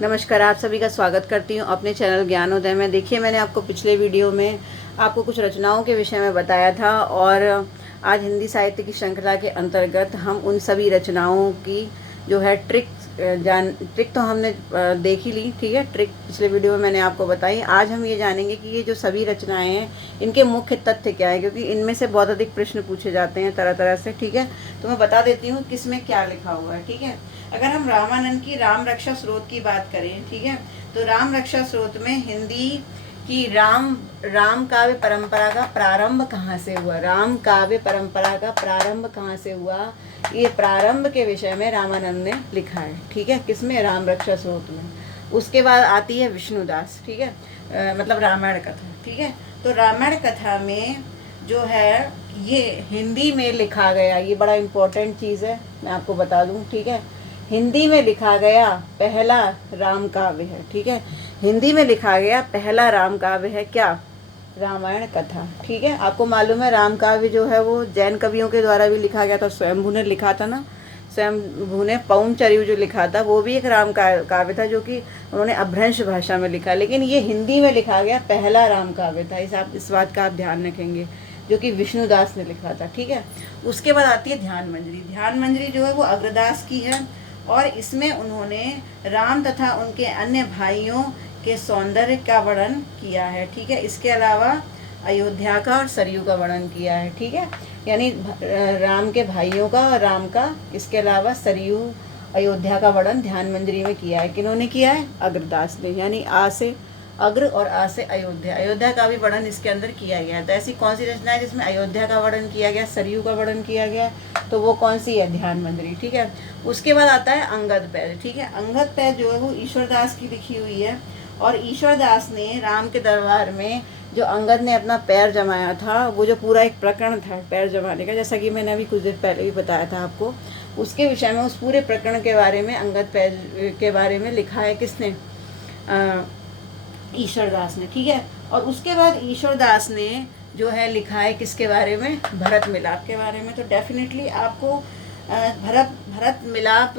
नमस्कार, आप सभी का स्वागत करती हूँ अपने चैनल ज्ञानोदय में। देखिए, मैंने आपको पिछले वीडियो में आपको कुछ रचनाओं के विषय में बताया था और आज हिंदी साहित्य की श्रृंखला के अंतर्गत हम उन सभी रचनाओं की जो है ट्रिक तो हमने देख ही ली, ठीक है। ट्रिक पिछले वीडियो में मैंने आपको बताई। आज हम ये जानेंगे कि ये जो सभी रचनाएं हैं इनके मुख्य तथ्य क्या है, क्योंकि इनमें से बहुत अधिक प्रश्न पूछे जाते हैं तरह तरह से, ठीक है। तो मैं बता देती हूँ किस में क्या लिखा हुआ है, ठीक है। अगर हम रामानंद की राम रक्षा स्रोत की बात करें, ठीक है, तो राम रक्षा स्रोत में हिंदी की राम काव्य परंपरा का प्रारंभ कहाँ से हुआ, राम काव्य परंपरा का प्रारंभ कहाँ से हुआ, ये प्रारंभ के विषय में रामानंद ने लिखा है, ठीक है। किसमें? राम रक्षा स्रोत में। उसके बाद आती है विष्णुदास, ठीक है, मतलब रामायण कथा, ठीक है। तो रामायण कथा में जो है ये हिंदी में लिखा गया, ये बड़ा इम्पोर्टेंट चीज़ है, मैं आपको बता दूं, ठीक है। हिंदी में लिखा गया पहला राम काव्य है, ठीक है। हिंदी में लिखा गया पहला राम काव्य है क्या? रामायण कथा, ठीक है। आपको मालूम है राम काव्य जो है वो जैन कवियों के द्वारा भी लिखा गया था, स्वयंभू ने लिखा था ना, स्वयंभू ने पौमचर्यु जो लिखा था वो भी एक राम काव्य था, जो कि उन्होंने अभ्रंश भाषा में लिखा, लेकिन ये हिंदी में लिखा गया पहला राम काव्य था। इस बात का आप ध्यान रखेंगे, जो कि विष्णुदास ने लिखा था, ठीक है। उसके बाद आती है ध्यान मंजरी। ध्यान मंजरी जो है वो अग्रदास की है और इसमें उन्होंने राम तथा उनके अन्य भाइयों के सौंदर्य का वर्णन किया है, ठीक है। इसके अलावा अयोध्या का और सरयू का वर्णन किया है, ठीक है। यानी राम के भाइयों का और राम का, इसके अलावा सरयू अयोध्या का वर्णन ध्यान मंजरी में किया है। किन्होंने किया है? अग्रदास ने। यानी आ से अग्र और आ से अयोध्या, अयोध्या का भी वर्णन इसके अंदर किया गया है। तो ऐसी कौन सी रचना है जिसमें अयोध्या का वर्णन किया गया, सरयू का वर्णन किया गया? तो वो कौन सी है? ध्यान मंजरी, ठीक है। उसके बाद आता है अंगद पैज, ठीक है। अंगद पैज जो है वो ईश्वरदास की लिखी हुई है और ईश्वरदास ने राम के दरबार में जो अंगद ने अपना पैर जमाया था, वो जो पूरा एक प्रकरण था पैर जमाने का, जैसा कि मैंने अभी कुछ देर पहले भी बताया था आपको, उसके विषय में, उस पूरे प्रकरण के बारे में, अंगद पैज के बारे में लिखा है किसने? ईश्वरदास ने, ठीक है। और उसके बाद ईश्वरदास ने जो है लिखा है किसके बारे में? भरत मिलाप के बारे में। तो डेफिनेटली आपको भरत मिलाप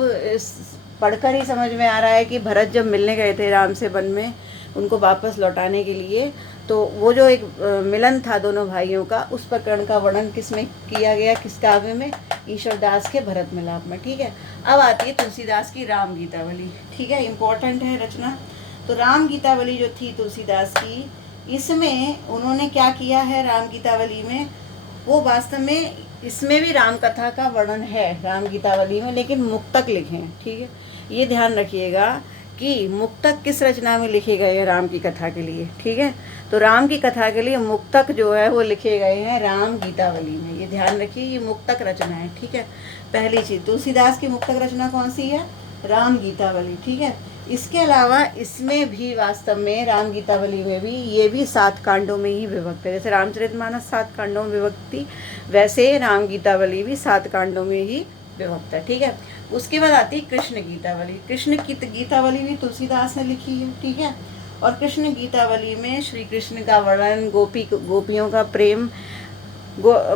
पढ़कर ही समझ में आ रहा है कि भरत जब मिलने गए थे राम से वन में, उनको वापस लौटाने के लिए, तो वो जो एक मिलन था दोनों भाइयों का, उस प्रकरण का वर्णन किस में किया गया, किस काव्य में? ईश्वरदास के भरत मिलाप में, ठीक है। अब आती है तुलसीदास की राम गीतावली, ठीक है, इम्पोर्टेंट है रचना। तो राम गीतावली जो थी तुलसीदास की, इसमें उन्होंने क्या किया है राम गीतावली में? वो वास्तव में इसमें भी राम कथा का वर्णन है राम गीतावली में, लेकिन मुक्तक लिखे हैं, ठीक है। ये ध्यान रखिएगा कि मुक्तक किस रचना में लिखे गए हैं राम की कथा के लिए, ठीक है। तो राम की कथा के लिए मुक्तक जो है वो लिखे गए हैं राम गीतावली में। ये ध्यान रखिए, ये मुक्तक रचना है, ठीक है। पहली चीज, तुलसीदास की मुक्तक रचना कौन सी है? राम गीतावली, ठीक है। इसके अलावा इसमें भी वास्तव में राम गीतावली में भी ये भी 7 कांडों में ही विभक्त है। जैसे रामचरितमानस 7 कांडों में विभक्त थी, वैसे राम गीतावली भी 7 कांडों में ही विभक्त है, ठीक है। उसके बाद आती है कृष्ण गीतावली। कृष्ण गीतावली भी तुलसीदास ने लिखी है, ठीक है। और कृष्ण गीतावली में श्री कृष्ण का वर्णन, गोपियों का प्रेम,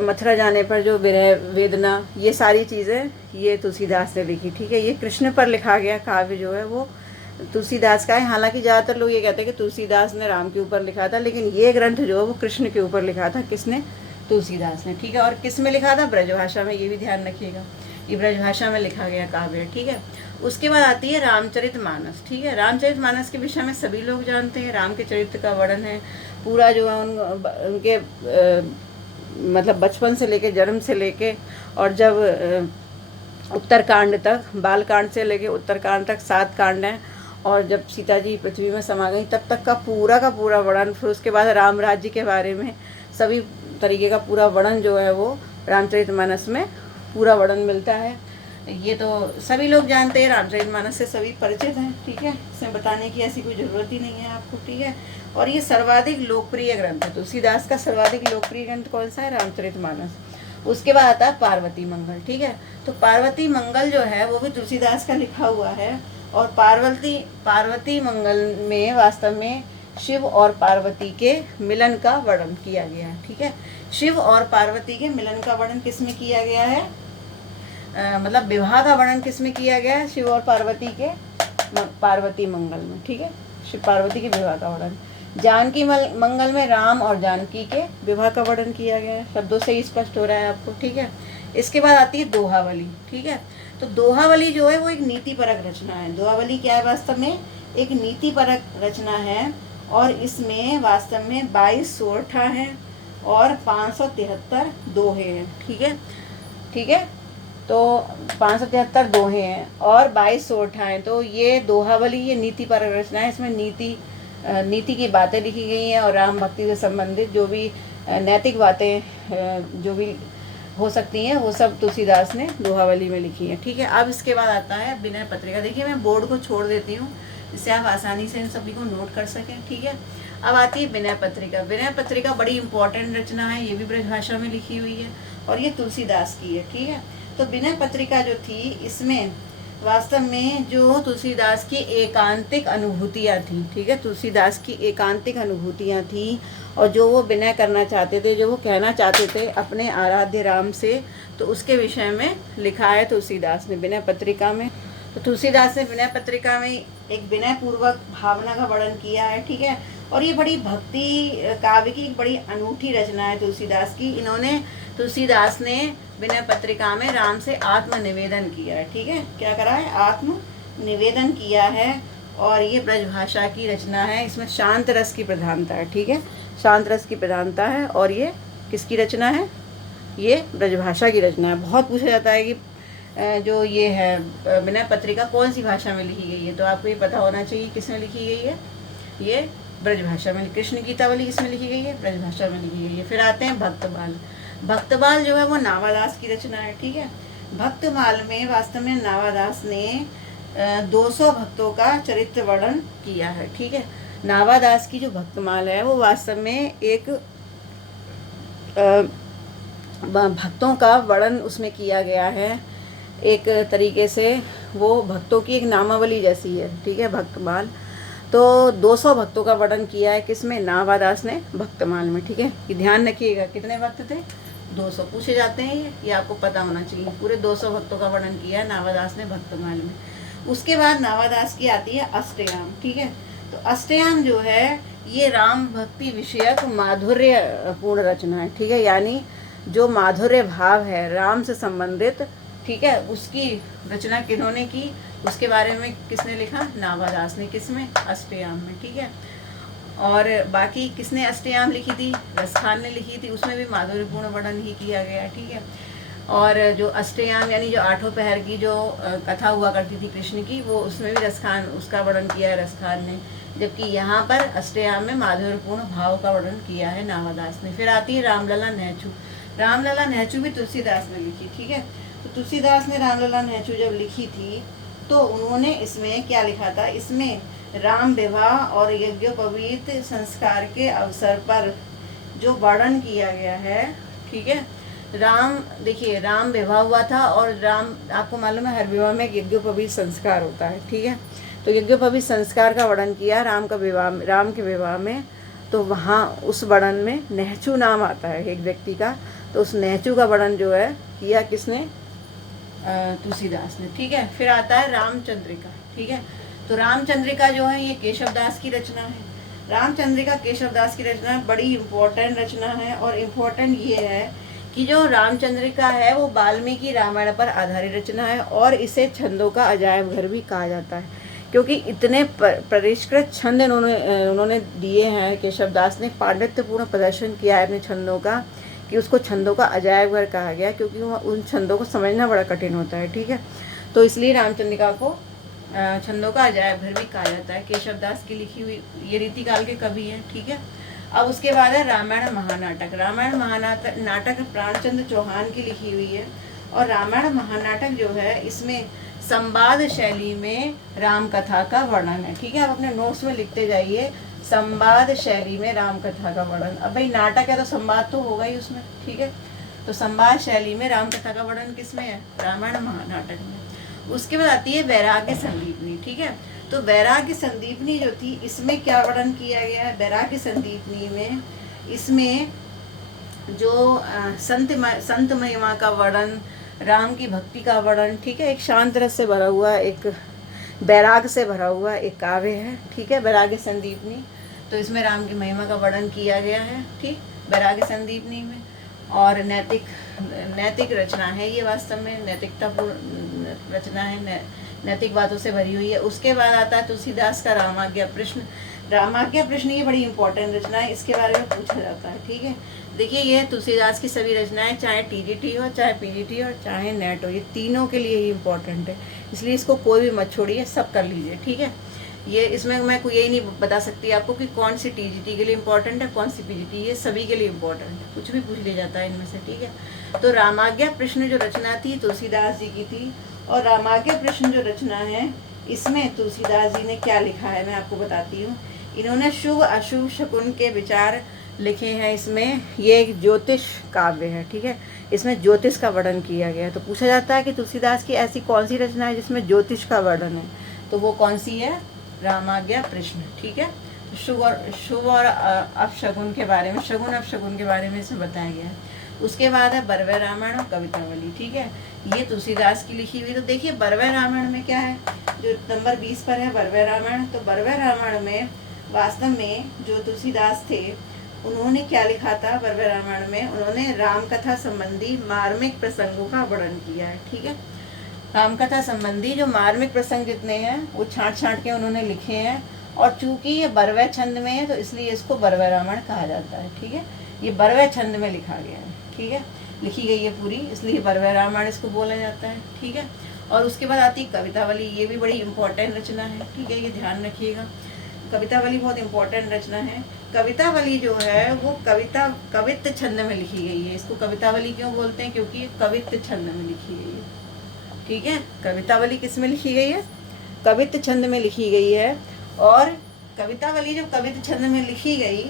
मथुरा जाने पर जो विरह वेदना, ये सारी चीज़ें ये तुलसीदास ने लिखी, ठीक है। ये कृष्ण पर लिखा गया काव्य जो है वो तुलसीदास का है। हालांकि ज़्यादातर लोग ये कहते हैं कि तुलसीदास ने राम के ऊपर लिखा था, लेकिन ये ग्रंथ जो है वो कृष्ण के ऊपर लिखा था। किसने? तुलसीदास ने, ठीक है। और किस में लिखा था? ब्रजभाषा में। ये भी ध्यान रखिएगा, ये ब्रजभाषा में लिखा गया काव्य, ठीक है। उसके बाद आती है रामचरितमानस, ठीक है। रामचरितमानस के विषय में सभी लोग जानते हैं, राम के चरित्र का वर्णन है पूरा, जो है उनके मतलब बचपन से लेके, जन्म से लेके, और जब उत्तरकांड तक, बालकांड से लेके उत्तरकांड तक 7 कांड हैं, और जब सीता जी पृथ्वी में समा गई तब तक का पूरा वर्णन। फिर उसके बाद राम राज्य के बारे में सभी तरीके का पूरा वर्णन जो है वो रामचरितमानस में पूरा वर्णन मिलता है। ये तो सभी लोग जानते हैं, रामचरितमानस से सभी परिचित हैं, ठीक है। इसमें बताने की ऐसी कोई ज़रूरत ही नहीं है आपको, ठीक है। और ये सर्वाधिक लोकप्रिय ग्रंथ है, तुलसीदास का सर्वाधिक लोकप्रिय ग्रंथ कौन सा है? रामचरितमानस। उसके बाद आता है पार्वती मंगल, ठीक है। तो पार्वती मंगल जो है वो भी तुलसीदास का लिखा हुआ है, और पार्वती मंगल में वास्तव में शिव और पार्वती के मिलन का वर्णन किया गया है, ठीक है। शिव और पार्वती के मिलन का वर्णन किस में किया गया है? मतलब विवाह का वर्णन किस में किया गया है? शिव और पार्वती के पार्वती मंगल में, ठीक है, शिव पार्वती के विवाह का वर्णन। जानकी मंगल में राम और जानकी के विवाह का वर्णन किया गया है, शब्दों से ही स्पष्ट हो रहा है आपको, ठीक है। इसके बाद आती है दोहावली, ठीक है। तो दोहावली जो है वो एक नीतिपरक रचना है। दोहावली क्या है? वास्तव में एक नीतिपरक रचना है और इसमें वास्तव में 22 सोरठा हैं और 573 दोहे हैं, ठीक है, ठीक है। तो 573 दोहे हैं और 22 सोरठा हैं। तो ये दोहावली ये नीतिपरक रचना है। इसमें नीति की बातें लिखी गई हैं और राम भक्ति से संबंधित जो भी नैतिक बातें जो भी हो सकती हैं वो सब तुलसीदास ने दोहावली में लिखी है, ठीक है। अब इसके बाद आता है विनय पत्रिका। देखिए मैं बोर्ड को छोड़ देती हूँ जिससे आप आसानी से इन सभी को नोट कर सकें, ठीक है। अब आती है विनय पत्रिका। विनय पत्रिका बड़ी इंपॉर्टेंट रचना है, ये भी ब्रजभाषा में लिखी हुई है और ये तुलसीदास की है, ठीक है। तो विनय पत्रिका जो थी इसमें वास्तव में जो तुलसीदास की एकांतिक अनुभूतियाँ थी, ठीक है, तुलसीदास की एकांतिक अनुभूतियाँ थी और जो वो विनय करना चाहते थे, जो वो कहना चाहते थे अपने आराध्य राम से, तो उसके विषय में लिखा है तुलसीदास ने विनय पत्रिका में। तो तुलसीदास ने विनय पत्रिका में एक विनय पूर्वक भावना का वर्णन किया है, ठीक है। और ये बड़ी भक्ति काव्य की एक बड़ी अनूठी रचना है तुलसीदास की। तुलसीदास ने विनय पत्रिका में राम से आत्मनिवेदन किया है, ठीक है। क्या करा है? आत्मनिवेदन किया है और ये ब्रजभाषा की रचना है। इसमें शांत रस की प्रधानता है, ठीक है, शांत रस की प्रधानता है। और ये किसकी रचना है? ये ब्रजभाषा की रचना है। बहुत पूछा जाता है कि जो ये है विनय पत्रिका कौन सी भाषा में लिखी गई है, तो आपको ये पता होना चाहिए किसमें लिखी गई है। ये ब्रजभाषा में, कृष्ण गीतावली किसमें लिखी गई है? ब्रजभाषा में लिखी गई है। फिर आते हैं भक्तमाल। भक्तमाल जो है वो नावादास की रचना है, ठीक है। भक्तमाल में वास्तव में नावादास ने 200 भक्तों का चरित्र वर्णन किया है, ठीक है। नावादास की जो भक्तमाल है वो वास्तव में एक भक्तों का वर्णन उसमें किया गया है, एक तरीके से वो भक्तों की एक नामावली जैसी है, ठीक है, भक्तमाल। तो 200 भक्तों का वर्णन किया है किसमें? नावादास ने भक्तमाल में, ठीक है। ये ध्यान रखिएगा कितने भक्त थे? 200 पूछे जाते हैं, ये आपको पता होना चाहिए। पूरे 200 भक्तों का वर्णन किया है नावादास ने भक्तमाल में। उसके बाद नावादास की आती है अष्टयाम, ठीक है। तो अष्टयाम जो है ये राम भक्ति विषयक माधुर्य पूर्ण रचना है, ठीक है। यानी जो माधुर्य भाव है राम से संबंधित, ठीक है, उसकी रचना किन्होंने की, उसके बारे में किसने लिखा? नावादास ने। किसमें? अष्टयाम में, ठीक है। और बाकी किसने अष्टयाम लिखी थी? रसखान ने लिखी थी, उसमें भी माधुर्यपूर्ण वर्णन ही किया गया, ठीक है। और जो अष्टयाम यानी जो 8 पहर की जो कथा हुआ करती थी कृष्ण की, वो उसमें भी रसखान उसका वर्णन किया है रसखान ने, जबकि यहाँ पर अष्टयाम में माधुर्यपूर्ण भाव का वर्णन किया है नावादास ने। फिर आती है रामलला नहचू। रामलला नहचू भी तुलसीदास ने लिखी, ठीक है। तो तुलसीदास ने रामलला नहचू जब लिखी थी तो उन्होंने इसमें क्या लिखा था? इसमें राम विवाह और यज्ञोपवीत संस्कार के अवसर पर जो वर्णन किया गया है, ठीक है। देखिए राम विवाह हुआ था और राम, आपको मालूम है हर विवाह में यज्ञोपवीत संस्कार होता है, ठीक है। तो यज्ञोपवीत संस्कार का वर्णन किया राम के विवाह में। तो वहाँ उस वर्णन में नहचू नाम आता है एक व्यक्ति का, तो उस नहचू का वर्णन जो है किया किसने? तुलसीदास ने, ठीक है। फिर आता है रामचंद्रिका, ठीक है। तो रामचंद्रिका जो है ये केशवदास की रचना है। रामचंद्रिका केशवदास की रचना बड़ी इम्पोर्टेंट रचना है और इम्पोर्टेंट ये है कि जो रामचंद्रिका है वो वाल्मीकि रामायण पर आधारित रचना है और इसे छंदों का अजायब घर भी कहा जाता है, क्योंकि इतने परिष्कृत छंद उन्होंने दिए हैं। केशवदास ने पांडित्यपूर्ण प्रदर्शन किया है अपने छंदों का कि उसको छंदों का अजायब घर कहा गया, क्योंकि उन छंदों को समझना बड़ा कठिन होता है, ठीक है। तो इसलिए रामचंद्रिका को छंदों का अजायब घर भी कहा जाता है। केशवदास की लिखी हुई ये रीतिकाल के कवि हैं, ठीक है। अब उसके बाद है रामायण महानाटक। रामायण महानाटक प्राणचंद्र चौहान की लिखी हुई है और रामायण महानाटक जो है इसमें संवाद शैली में राम कथा का वर्णन है, ठीक है। आप अपने नोट्स में लिखते जाइए, संवाद शैली में राम कथा का वर्णन। अब भाई नाटक है तो संवाद तो होगा ही उसमें, ठीक है। तो संवाद शैली में राम कथा का वर्णन किसमें है? रामायण महानाटक में। उसके बाद आती है वैराग्य संदीपनी, ठीक है। तो वैराग्य संदीपनी जो थी इसमें क्या वर्णन किया गया है? वैराग्य संदीपनी में इसमें जो संत महिमा का वर्णन, राम की भक्ति का वर्णन, ठीक है, एक शांत रस से भरा हुआ एक बैराग से भरा हुआ एक काव्य है, ठीक है, बैराग्य संदीपनी। तो इसमें राम की महिमा का वर्णन किया गया है, ठीक, बैराग्य संदीपनी में। और नैतिक रचना है ये, वास्तव में नैतिकतापूर्ण रचना है, नैतिक बातों से भरी हुई है। उसके बाद आता है तुलसीदास का रामाज्ञा प्रश्न। रामाज्ञा प्रश्न ये बड़ी इंपॉर्टेंट रचना है, इसके बारे में पूछा जाता है, ठीक है। देखिए ये तुलसीदास की सभी रचनाएं, चाहे टीजीटी हो, चाहे पीजीटी हो, चाहे नेट हो, ये तीनों के लिए ही इम्पोर्टेंट है, इसलिए इसको कोई भी मत छोड़िए, सब कर लीजिए, ठीक है। ये इसमें मैं कोई यही नहीं बता सकती आपको कि कौन सी टीजीटी के लिए इम्पोर्टेंट है, कौन सी पीजीटी, ये सभी के लिए इम्पोर्टेंट है, कुछ भी पूछ लिया जाता है इनमें से, ठीक है। तो रामाज्ञा प्रश्न जो रचना थी तुलसीदास जी की थी, और रामाज्ञा प्रश्न जो रचना है इसमें तुलसीदास जी ने क्या लिखा है मैं आपको बताती हूँ। इन्होंने शुभ अशुभ शकुन के विचार लिखे हैं इसमें। ये एक ज्योतिष काव्य है, ठीक है, इसमें ज्योतिष का वर्णन किया गया है। तो पूछा जाता है कि तुलसीदास की ऐसी कौन सी रचना है जिसमें ज्योतिष का वर्णन है, तो वो कौन सी है, रामाज्ञा प्रश्न, ठीक है। शुभ और अपशगुन के बारे में, शगुन अपशगुन के बारे में इसमें बताया गया है। उसके बाद है बरवे रामायण और कवितावली, ठीक है, ये तुलसीदास की लिखी हुई। तो देखिए बरवे रामायण में क्या है, जो नंबर 20 पर है बरवे रामायण। तो बरवे रामायण में वास्तव में जो तुलसीदास थे उन्होंने क्या लिखा था बरवे रामायण में, उन्होंने राम कथा संबंधी मार्मिक प्रसंगों का वर्णन किया है, ठीक है। राम कथा संबंधी जो मार्मिक प्रसंग जितने हैं वो छांट के उन्होंने लिखे हैं, और चूंकि ये बरवे छंद में है तो इसलिए इसको बरवे रामायण कहा जाता है, ठीक है। ये बरवे छंद में लिखा गया है, ठीक है, लिखी गई है पूरी, इसलिए बरवे रामायण इसको बोला जाता है, ठीक है। और उसके बाद आती है कवितावली, ये भी बड़ी इंपॉर्टेंट रचना है, ठीक है, ये ध्यान रखिएगा। कवितावली बहुत इंपॉर्टेंट रचना है। कवितावली जो है वो कवित्त छंद में लिखी गई है। इसको कवितावली क्यों बोलते हैं, क्योंकि ये कवित्त छंद में लिखी गई है, ठीक है। कवितावली किस में लिखी गई है, कवित्त छंद में लिखी गई है। और कवितावली जब कवित्त छंद में लिखी गई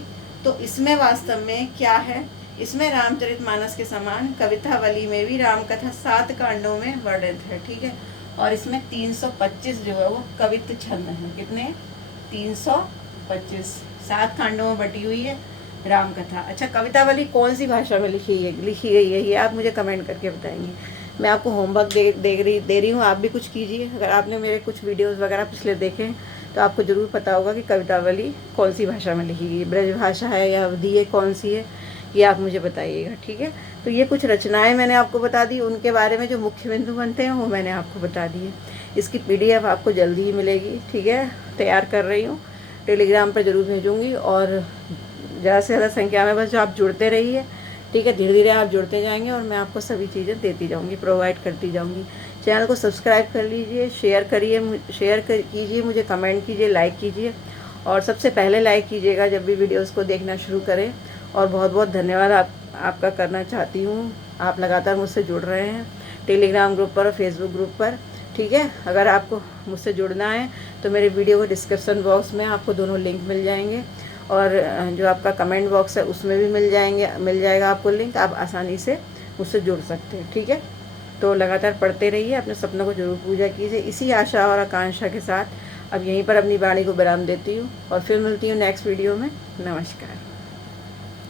तो इसमें वास्तव में क्या है, इसमें रामचरितमानस के समान कवितावली में भी राम कथा 7 कांडों में वर्णित है, ठीक है। और इसमें 325 जो है वो कवित्त छंद है, कितने, 325, 7 कांडों में बटी हुई है राम कथा। अच्छा, कवितावली कौन सी भाषा में लिखी गई है ये आप मुझे कमेंट करके बताएंगे। मैं आपको होमवर्क दे रही हूँ, आप भी कुछ कीजिए। अगर आपने मेरे कुछ वीडियोस वगैरह पिछले देखे तो आपको ज़रूर पता होगा कि कवितावली कौन सी भाषा में लिखी गई है, ब्रज भाषा है या अवधी है, कौन सी है, ये आप मुझे बताइएगा, ठीक है। तो ये कुछ रचनाएं मैंने आपको बता दी, उनके बारे में जो मुख्य बिंदु बनते हैं वो मैंने आपको बता दिए। इसकी PDF आपको जल्दी ही मिलेगी, ठीक है, तैयार कर रही हूँ, टेलीग्राम पर ज़रूर भेजूँगी। और ज़्यादा से ज़्यादा संख्या में बस जो आप जुड़ते रहिए, ठीक है, धीरे धीरे आप जुड़ते जाएंगे और मैं आपको सभी चीज़ें देती जाऊँगी, प्रोवाइड करती जाऊँगी। चैनल को सब्सक्राइब कर लीजिए, शेयर कीजिए, मुझे कमेंट कीजिए, लाइक कीजिए, और सबसे पहले लाइक कीजिएगा जब भी वीडियोस को देखना शुरू करें। और बहुत बहुत धन्यवाद आपका करना चाहती हूँ, आप लगातार मुझसे जुड़ रहे हैं टेलीग्राम ग्रुप पर और फेसबुक ग्रुप पर, ठीक है। अगर आपको मुझसे जुड़ना है तो मेरे वीडियो के डिस्क्रिप्शन बॉक्स में आपको दोनों लिंक मिल जाएंगे, और जो आपका कमेंट बॉक्स है उसमें भी मिल जाएगा आपको लिंक, आप आसानी से मुझसे जुड़ सकते हैं, ठीक है। तो लगातार पढ़ते रहिए, अपने सपनों को जरूर पूजा कीजिए। इसी आशा और आकांक्षा के साथ अब यहीं पर अपनी वाणी को विराम देती हूँ और फिर मिलती हूँ नेक्स्ट वीडियो में। नमस्कार।